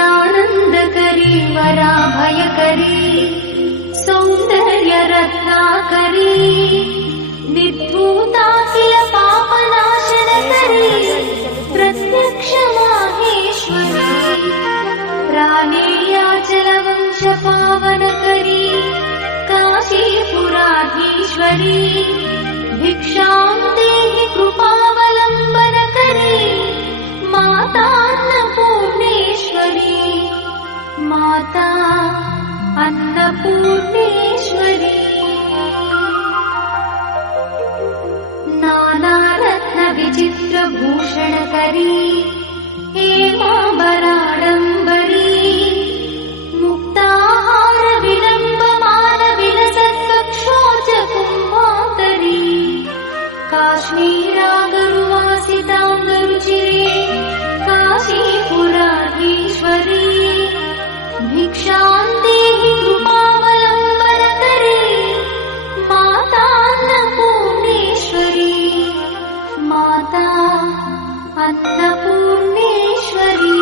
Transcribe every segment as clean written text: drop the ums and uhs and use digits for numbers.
नित्यानन्दकरी वराभयकरी सौन्दर्यरत्नाकरी निर्धूताखिल पापनाशनकरी प्रत्यक्ष माहेश्वरी प्राणेयाचलवंशपावनकरी काशीपुराधीश्वरी भिक्षां देहि कृपावलम्बनकरी माता अन्नपूर्णेश्वरी माता अन्नपूर्णेश्वरी नानारत्नविचित्रभूषणकरी हेमाम्बराडम्बरी मुक्ताहारविलम्बमानविलसत्कक्षोजकुम्भान्तरी काश्मीरागरुवासिताङ्गरुचिरे काशीपुराधीश्वरी भिक्षां देहि कृपावलम्बनकरी माता अन्नपूर्णेश्वरी माता अन्नपूर्णेश्वरी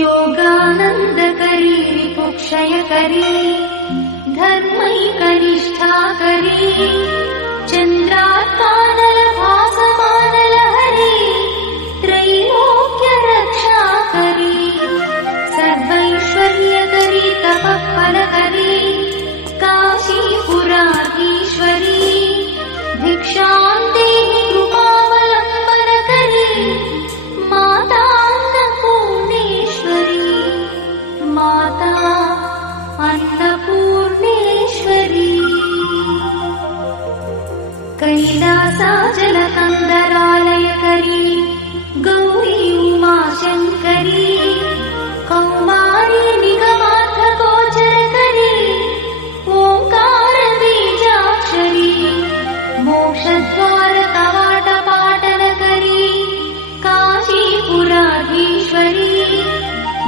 योगानन्दकरी रिपुक्षयकरी धर्मैकनिष्ठाकरी चन्द्रात्कानलभासमानलहरी त्रैलोक्यरक्षाकरी सर्वैश्वर्यकरी तपःफलकरी काशीपुराधीश्वरी भिक्षां देहि कृपावलम्बनकरी माता अन्नपूर्णेश्वरी माता अन्नपूर्णेश्वरी कैलासाचलकन्दरालयकरी गौरी उमाशङ्करी कौमारी निगमार्थगोचरकरी ओङ्कारबीजाक्षरी मोक्षद्वारकवाटपाटनकरी काशीपुराधीश्वरी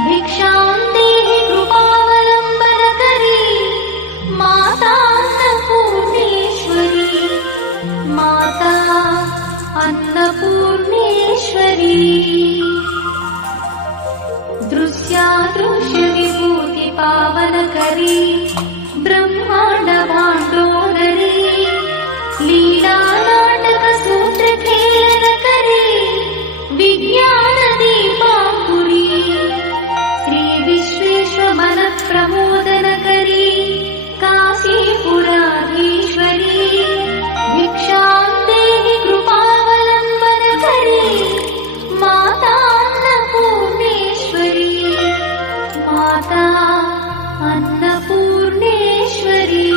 भिक्षां देहि कृपावलम्बनकरी माता अन्नपूर्णेश्वरी माता अन्नपूर्णेश्वरी दृश्यादृश्यविभूतिपावनकरी ब्रह्माण्डभाण्डोदरी लीलानाटकसूत्रखेलनकरी विज्ञानदीपाङ्कुरी श्रीविश्वेश्वरमनःप्रमोदनकरी काशीपुराधीश्वरी भिक्षां देहि कृपावलम्बनकरी माता अन्नपूर्णेश्वरी माता अन्नपूर्णेश्वरी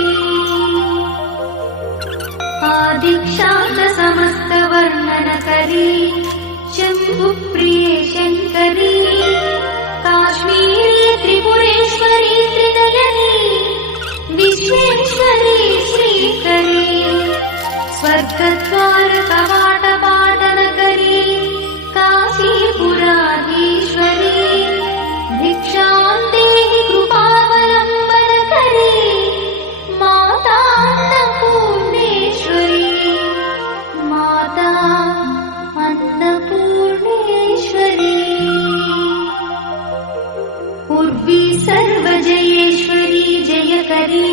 आदिक्षान्तसमस्तवर्णनकरी शम्भुप्रिये शङ्करी काश्मीरी त्रिपुरेश्वरी त्रिनयनी विश्वेश्वरी श्रीकरी स्वर्गद्वारकवाटपाटनकरी काशीपुराधीश्वरी भिक्षां देहि कृपावलम्बनकरी माता अन्नपूर्णेश्वरी माता अन्नपूर्णेश्वरी उर्वी सर्वजयेश्वरी जयकरी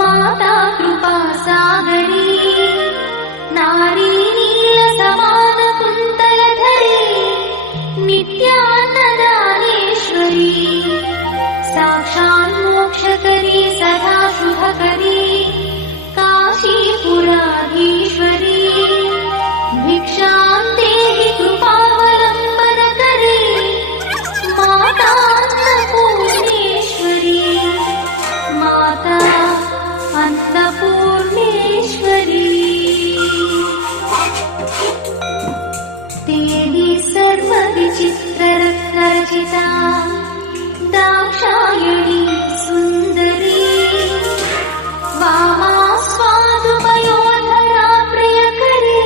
माता कृपासागरी नारी नीलसमानकुन्तलधरी नित्यान्नदानेश्वरी साक्षान्मोक्षकरी सदा शुभकरी काशीपुराधीश्वरी भिक्षां देहि कृपावलम्बनकरी माता अन्नपूर्णेश्वरी माता अन्नपूर्णेश्वरी देवी सर्वविचित्ररत्नरचिता दाक्षायणी सुन्दरी वामा स्वादुपयोधरा प्रियकरी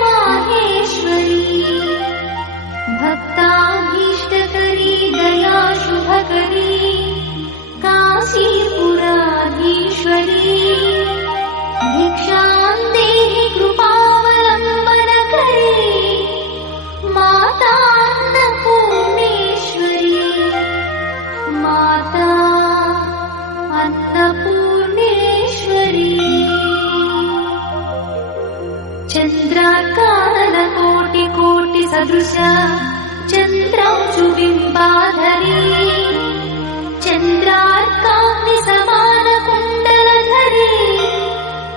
सौभाग्यमाहेश्वरी भक्ताभीष्टकरी दयाशुभकरी काशीपुराधीश्वरी भिक्षां देहि कृपावलम्बनकरी चन्द्रार्काननकोटिकोटिसदृश चन्द्रांशुबिम्बाधरी चन्द्रार्काग्निसमानकुण्डलधरी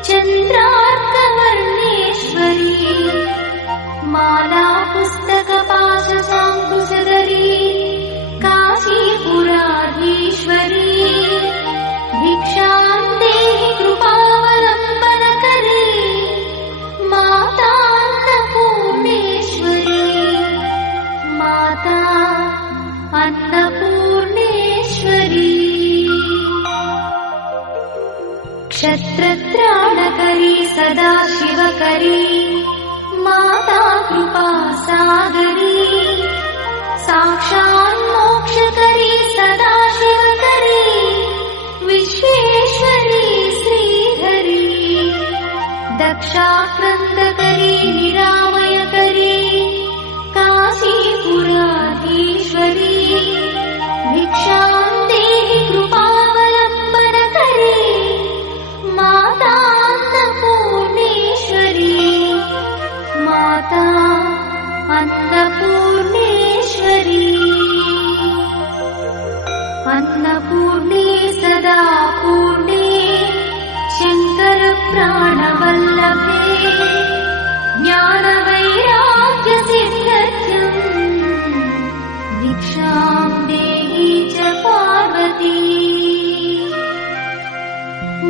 चन्द्रार्कवर्णेश्वरी माला पुस्तकपाशशाङ्कुशधरी काशीपुराधीश्वरी भिक्षां देहि कृपावलम्बनकरी माता अन्नपूर्णेश्वरी माता अन्नपूर्णेश्वरी क्षत्रत्राणकरी सदा शिवकरी माता कृपासागरी साक्षान्मोक्षकरी सदा शिवकरी विश्वेश्वरी श्रीधरी दक्षाक्रन्दकरी निरामयकरी काशीपुराधीश्वरी भिक्षां देहि कृपावलम्बनकरी माता अन्नपूर्णेश्वरी माता अन्नपूर्णेश्वरी अन्नपूर्णे सदा पूर्णे शङ्करप्राणवल्लभे ज्ञानवैराग्यसिद्ध्यर्थं भिक्षां देहि च पार्वती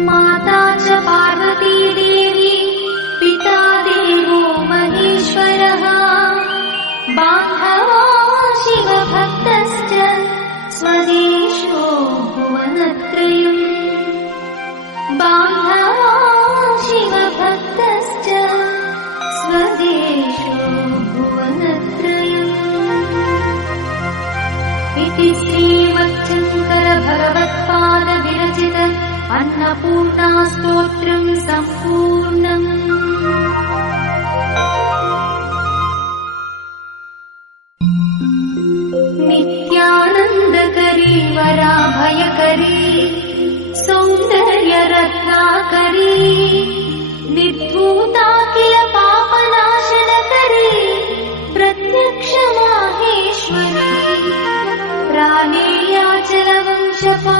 माता च पार्वती देवी पिता देवो महेश्वरः बान्धवा शिवभक्तश्च स्वदेशो भुवनत्रयम् बान्धवा शिवभक्तश्च स्वदेशो भुवनत्रयम् इति श्रीमच्छङ्करभगवत्पादविरचित अन्नपूर्णास्तोत्रम् सम्पूर्णम्। नित्यानन्दकरी वराभयकरी सौन्दर्यरत्नाकरी निर्धूताखिल पापनाशनकरी प्रत्यक्ष माहेश्वरी प्राणेयाचलवंश